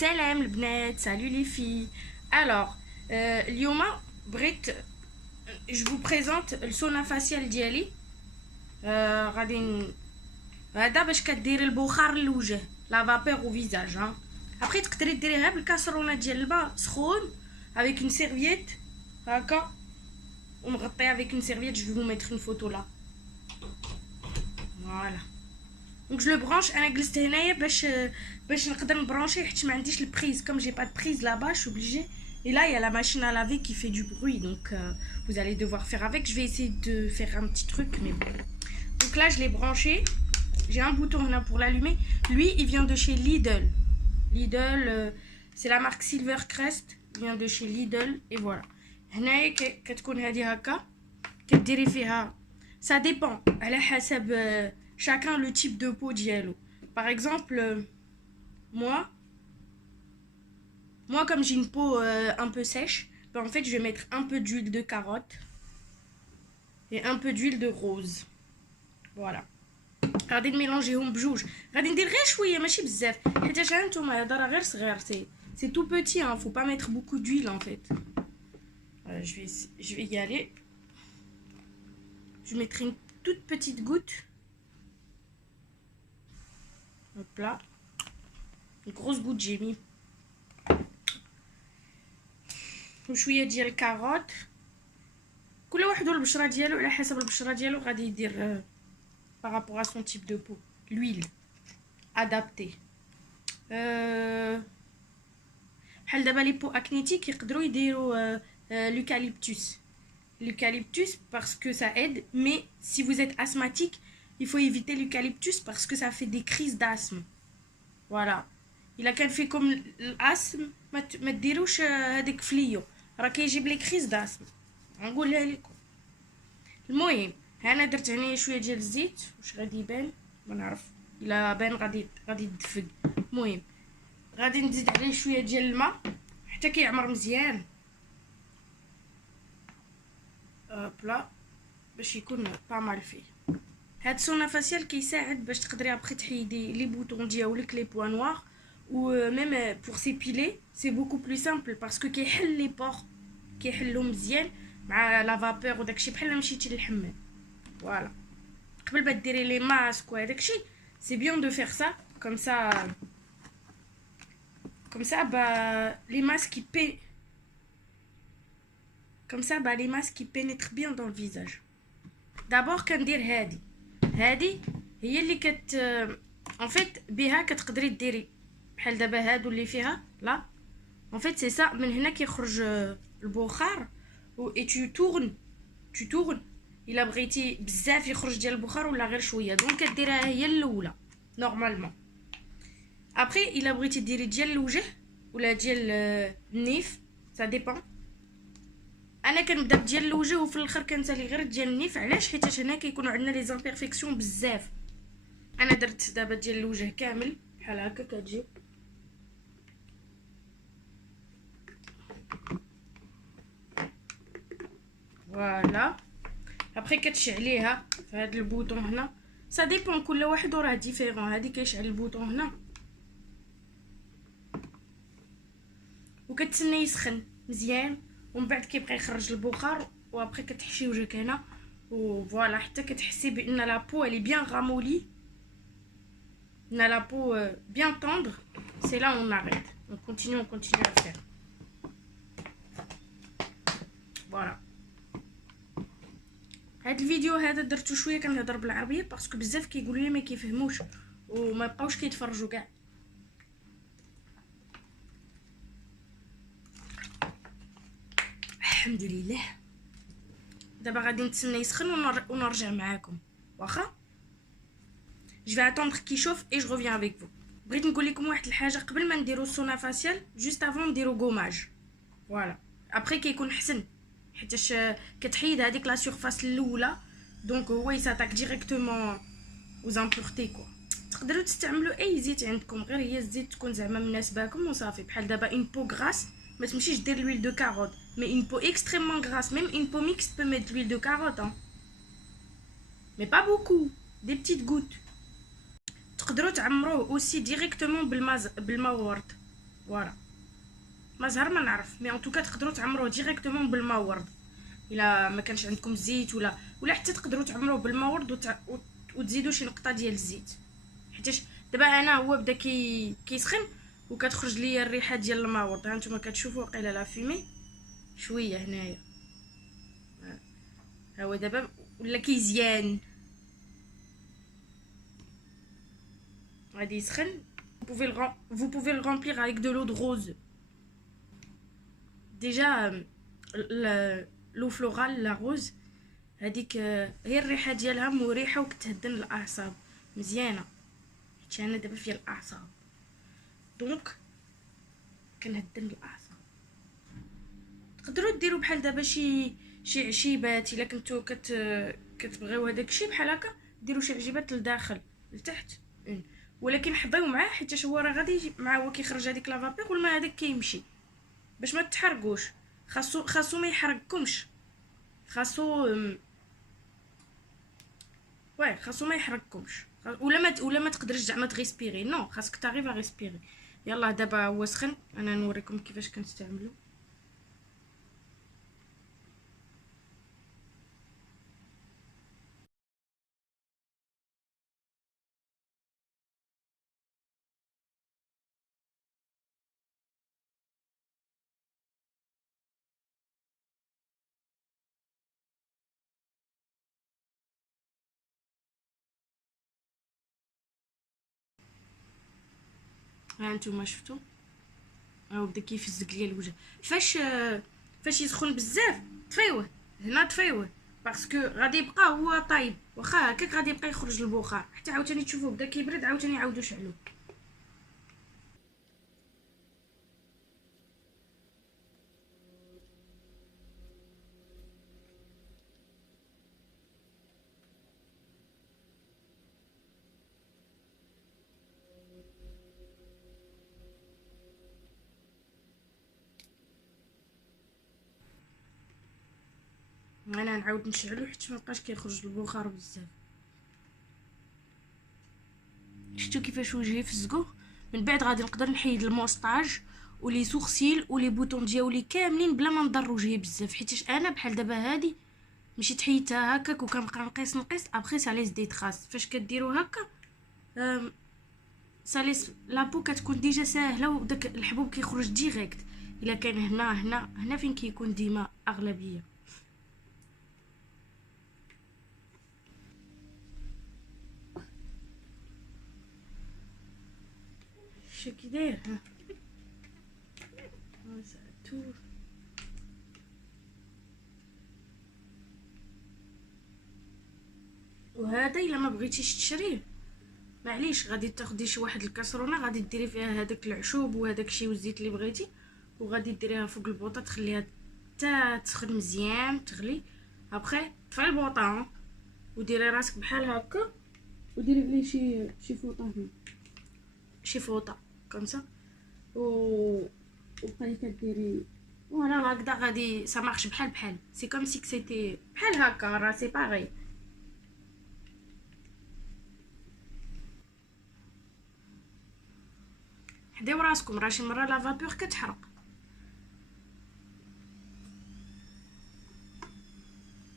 Salam البنات, salut les filles. Alors, اليوم بغيت je vous présente السونا فاسيال ديالي. غادي هذا باش كديري البخار للوجه, لا vapeur au visage. Après تقدري ديريها بالكاسرونه ديال الماء سخون avec une serviette هكا ومغطيه avec une serviette. Je vais vous mettre une photo là. Voilà. Donc je le branche. انا جلست هنايا باش نقدر نبرونشي حيت ما عنديش البريز. Comme j'ai pas de prise là-bas, je suis obligée. Et là il y a la machine à laver qui fait du bruit, donc vous allez devoir faire avec. Je vais essayer de faire un petit truc, mais bon. Donc là je l'ai branché. J'ai un bouton là pour l'allumer. Lui il vient de chez Lidl. Lidl, c'est la marque Silvercrest. Il vient de chez Lidl. Et voilà. هنايا كتكون هذه هكا كديري فيها. Ça dépend على حسب chacun le type de peau diallo. Par exemple, moi comme j'ai une peau un peu sèche, ben en fait je vais mettre un peu d'huile de carotte et un peu d'huile de rose. Voilà. غادي نميلونجيهم بجوج. غادي ندير غير شويه ماشي بزاف حيت هانتوما هذا راه غير صغير. C'est tout petit, hein, faut pas mettre beaucoup d'huile en fait. Voilà, je vais y aller. Je mettrai une toute petite goutte. Hop là. Une grosse goutte j'ai mis. وشويه ديال الكاروت. كل واحد والبشره ديالو على حسب البشره ديالو غادي يدير par rapport à son type de peau. L'huile adaptée. بحال دابا لي بو اكنيتيك يقدروا يديروا l'eucalyptus. L'eucalyptus parce que ça aide, mais si vous êtes asthmatique, il faut éviter l'eucalyptus parce que ça fait des crises d'asthme. Voilà. Il a qu'elle fait comme l'asthme, ما تديروش هذيك فليو راه كيجيب لي كريز داسم. نقولها لكم. المهم انا درت هنايا شويه ديال الزيت. واش غادي يبان ما نعرف. الا بان غادي يدفق. المهم غادي نزيد عليه شويه ديال الماء حتى كيعمر مزيان. بلا باش يكون با مال فيه. هاد سونا فاسيال كيساعد باش تقدري ابخي تحيدي لي بوطون ديالك لي بوان نوار. ou même pour s'épiler c'est beaucoup plus simple parce que كيحل لي بور كيحلو مزيان مع لا فابور وداكشي بحال مشيتي للحمام. فوالا قبل ما ديري لي ماسك وهداكشي c'est bien de faire ça comme ça bah les masques les masques qui pénètrent bien dans le visage. d'abord كندير هادي هي اللي en fait بها كتقدري ديري بحال دابا هادو اللي فيها لا. en fait c'est ça. من هنا كيخرج البخار et tu tournes الا بغيتي بزاف يخرج ديال البخار ولا غير شويه دونك كديرها هي الاولى نورمالمون. ابري الا بغيتي ديري ديال الوجه ولا ديال النيف ça dépend. انا كنبدا بديال الوجه وفي الاخر كنسالي غير ديال النيف. علاش؟ حيت هنا كيكونوا عندنا لي زامبيرفيكسيون بزاف. انا درت دابا ديال الوجه كامل بحال هكا كتجي. فوالا. ابري كتشعليها في هذا البوطون هنا. سا ديبون كل واحد وراه ديفيرون. هادي كيشعل البوطون هنا وكتسنى يسخن مزيان ومن بعد كيبقى يخرج البخار وابري كتحشي وجهك هنا وفوالا حتى كتحسي بان لا بو elle est bien ramollie. On a la peau bien tendre. C'est là où on arrête. On continue à faire. Voilà. هاد الفيديو هذا درتو شويه كنهضر بالعربيه باسكو بزاف كيقولوا لي ما كيفهموش وما يبقاوش كيتفرجوا كاع. الحمد لله. دابا غادي نتسنى يسخن ونرجع معاكم واخا. Je vais attendre qu'il chauffe et je reviens avec vous. بغيت نقول لكم واحد الحاجه قبل ما نديرو السونا فاسيال جوست افون نديرو غوماج. فوالا ابري كيكون حسن حيتاش كتحيد هذيك لا سيرفاس الاولى دونك هو يساتاك ديريكتومون aux impuretés كو. تقدروا تستعملوا اي زيت عندكم غير هي الزيت تكون زعما مناسباكم وصافي. بحال دابا اون بو غراس ما تمشيش دير l'huile de carotte, mais une peau extrêmement grasse, même une peau mixte peut mettre de l'huile de carotte hein. Mais pas beaucoup, des petites gouttes. تقدروا تعمروه aussi directement بالماء ورد فوالا ما زهر ما نعرف، مي ان توكا تقدروا تعمروه ديريكتومون بالما ورد الا ما كانش عندكم زيت، ولا حتى تقدروا تعمروه بالما ورد وتزيدوا شي نقطه ديال الزيت، حيتاش دابا انا هو بدا كيسخن وكتخرج ليا الريحه ديال الماورد. ها نتوما كتشوفوا واقيلا لا فيمي شويه هنايا، ها هو دابا ولا كيزيان غادي يسخن. vous pouvez le remplir avec de l'eau de rose. Déjà l'eau florale la rose هذيك هي الريحه ديالها مريحه وكتهدن الاعصاب مزيانه، حيت انا دابا فيا الاعصاب دونك كنهدن الاعصاب. تقدروا ديروا بحال دابا شي عشيبات الا كنتو كتبغيو هذاك الشيء بحال هكا، ديروا شي عشيبات لداخل لتحت ولكن حضيو معاه حيت هو راه غادي يجي معاه هو كيخرج هذيك لافابيغ والماء هذاك كيمشي باش ما تحرقوش. خاصو ما يحرقكمش، خاصو خاصو ما يحرقكمش، ولا ما تقدرش زعما تغيسبيري، نو خاصك تاريف غيسبيري. يلا دابا هو سخن، انا نوريكم كيفاش كنستعملو. ها نتوما شفتوا هاو بدا كيفزق ليا الوجه. فاش يسخن بزاف طفيوه هنا، طفيوه باسكو غادي يبقى هو طايب، واخا هكاك غادي يبقى يخرج البخار حتى عاوتاني تشوفوه بدا كيبرد عاوتاني عاودو شعلوه. انا نعاود نشعلو حتى ما بقاش كيخرج البخار بزاف. شفتوا كيفاش وجهي فزقوه؟ من بعد غادي نقدر نحيد الموسطاج ولي سورسيل ولي بوطون ديالي كاملين بلا ما نضر وجهي بزاف، حيتاش انا بحال دابا هادي مشيت حيدتها هكاك وكنبقى نقيس ابخي ساليس دي تراس. فاش كديروا هكا ساليس لابو كتكون ديجا ساهله وداك الحبوب كيخرج ديريكت. الا كان هنا فين كيكون ديما اغلبيه. شكي داير ها تور. وهذا الا ما بغيتيش تشريه معليش غادي تاخدي شي واحد الكاسرونه غادي ديري فيها هذاك العشوب وهذاك الشيء والزيت اللي بغيتي، وغادي ديريها فوق البوطه تخليها حتى تسخن مزيان تغلي. ابخي طفي البوطه وديري راسك بحال هكا وديري عليه شي فوطه هنا، شي فوطه كومسا وبقاي كديري فوالا هكذا غادي سا مارش بحال سي كوم سي سيتي بحال هكا راه سي باغي. حداو راسكم راه شي مره لا فابور كتحرق.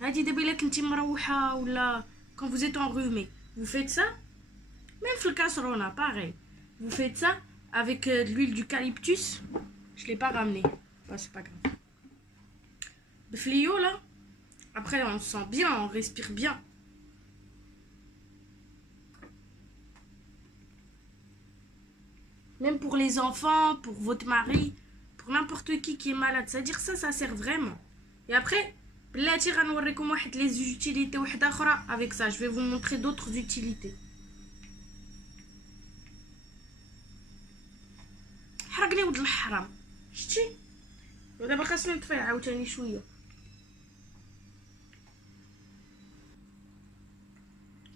هادي دابا الا كنتي مروحه ولا كون vous êtes enrhumé vous faites ça même في الكاسرونه باغي vous faites ça avec de l'huile d'eucalyptus. je l'ai pas ramené bah c'est pas grave. بفليوله après on se sent bien, on respire bien. Même pour les enfants, pour votre mari, pour n'importe qui est malade, c'est-à-dire ça sert vraiment. Et après بلاتي غنوريكم واحد لي زوتيليتي وحده اخرى avec ça, je vais vous montrer d'autres utilités. حرقني ولد الحرام شتي، ودابا خاصني نطفيه عاوتاني شويه.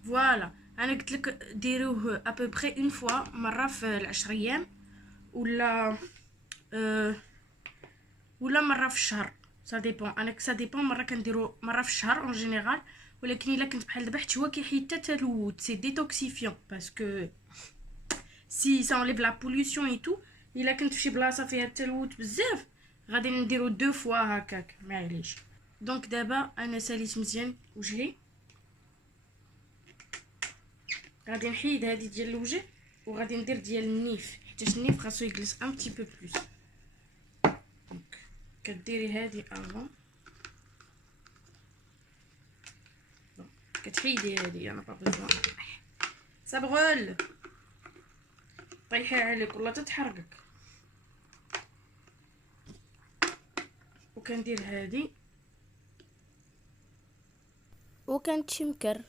فوالا انا قلت لك ديروه ابوبري اون فوا مره في العشر ايام ولا ولا مره في الشهر، سا ديبون. انا سا ديبون مره كنديرو مره في الشهر اون جينيرال، ولكن الا كنت بحال دابا حيت هو كيحيد حتى التلوث، سي ديتوكسيفيون باسكو si ça enlève la pollution et tout الا كنت في شي بلاصه فيها التلوث بزاف غادي نديرو دو فوا هكاك معليش. دونك دابا انا ساليت مزيان وجهي، غادي نحيد هذه ديال الوجه وغادي ندير ديال النيف حيت النيف خاصو يجلس ان بتي بو بلوس. دونك كديري هذه افون كتحيدي هذه، انا با بزوان صبغول طيحي عليك ولا تتحرقك. وكندير هذه وكنتشمكر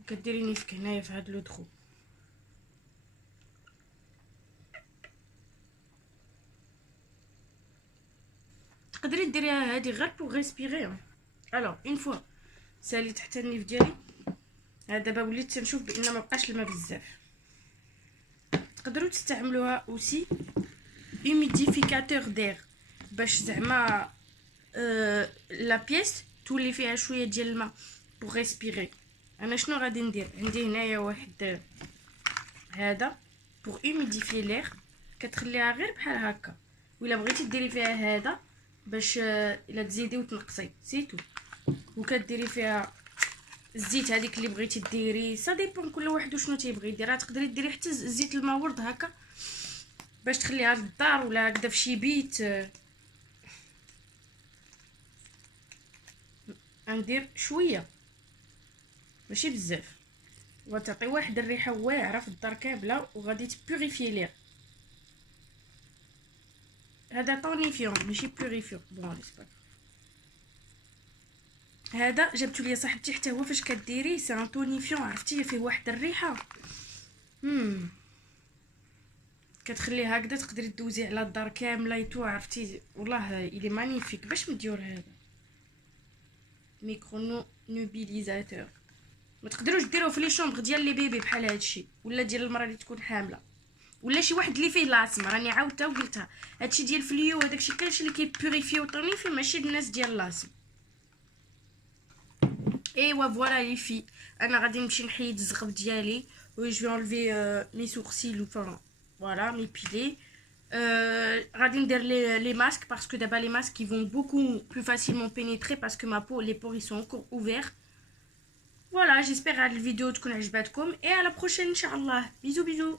وكديري نيفك هنايا في هذا لو دخو. تقدري ديريها هذه غير بوغ ريسبيري. الوغ اون فوا ساليت حتى النيف ديالي، دابا وليت تنشوف بان ما بقاش الماء بزاف. تقدروا تستعملوها اوسي هيوميديفيكاتور دير باش زعما لا بيس تولي فيها شويه ديال الماء بوغ ريسبيري. انا شنو غادي ندير؟ عندي هنايا واحد هذا بوغ هيوميديفي لير، كتخليها غير بحال هكا. ولا بغيتي ديري فيها هذا باش الا تزيدي وتنقصي سيتو. وكديري فيها الزيت هذيك اللي بغيتي ديري، سا ديبون كل واحد وشنو تيبغي يدير. تقدري ديري حتى الزيت الماورد هكا باش تخليها للدار ولا هكذا في شي بيت. ندير شويه ماشي بزاف، وتعطي واحد الريحه واعره في الدار كامله وغادي تبوريفي لير. هذا طونيفيون ماشي بوريفيون. بون ريسبك هذا جبتو ليا صاحبتي حتى هو فاش كديريه سي ان طونيفيون، عرفتي فيه واحد الريحه كتخليه هكذا تقدري دوزي على الدار كامله يتو، عرفتي والله الي مانيفيك. باش مديور هذا ميكرو نوبيليزاتور. ما تقدروش ديروه في لي شومبر ديال لي بيبي بحال هادشي، ولا ديال المراه اللي تكون حامله، ولا شي واحد اللي فيه لاصم. راني عاودتها وقلتها هادشي ديال فليو وداكشي كلشي اللي كيبوريفي وطونيفي ماشي الناس ديال لاصم. ايوا فوالا لي في، انا غادي نمشي نحيد الزغب ديالي و جو انلفي مي سورسيل و فوالا مي بيلي. غادي ندير لي ماسك باسكو دابا لي ماسك ils vont beaucoup plus facilement pénétrer parce que ma peau les pores ils sont encore ouverts. Voilà, j'espère que la vidéo تكون عجبتكم et à la prochaine inchallah. Bisous bisous.